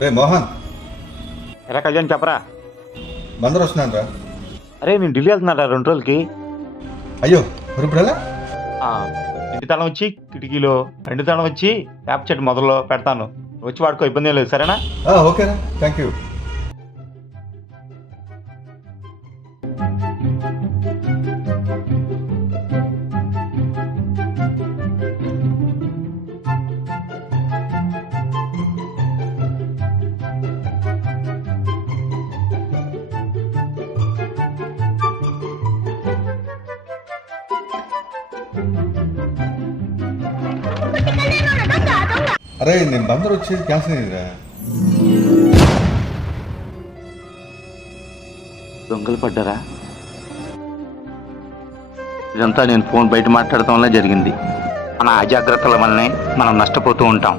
రే మోహన్, ఎలా కళ్యాణ్ చెప్పరా? బందరు వస్తున్నాను రా. అరే నేను ఢిల్లీ వెళ్తున్నారా 2 రోజులకి. అయ్యో మరి ఇప్పుడు ఎలా? ఇంటి తలం వచ్చి కిటికీలో, 2 తలం వచ్చి వేప చెట్టు మొదల్లో పెడతాను. వచ్చి వాడుకో, ఇబ్బంది ఏం లేదు, సరేనా? ఓకేరా, థ్యాంక్ యూ. అరే నేను బందరు వచ్చేది క్యాన్సిల్ అయిందిరా. దొంగలు పడ్డారా? ఇదంతా నేను ఫోన్ బయట మాట్లాడటం వల్ల జరిగింది. మన అజాగ్రత్తల వల్లనే మనం నష్టపోతూ ఉంటాం.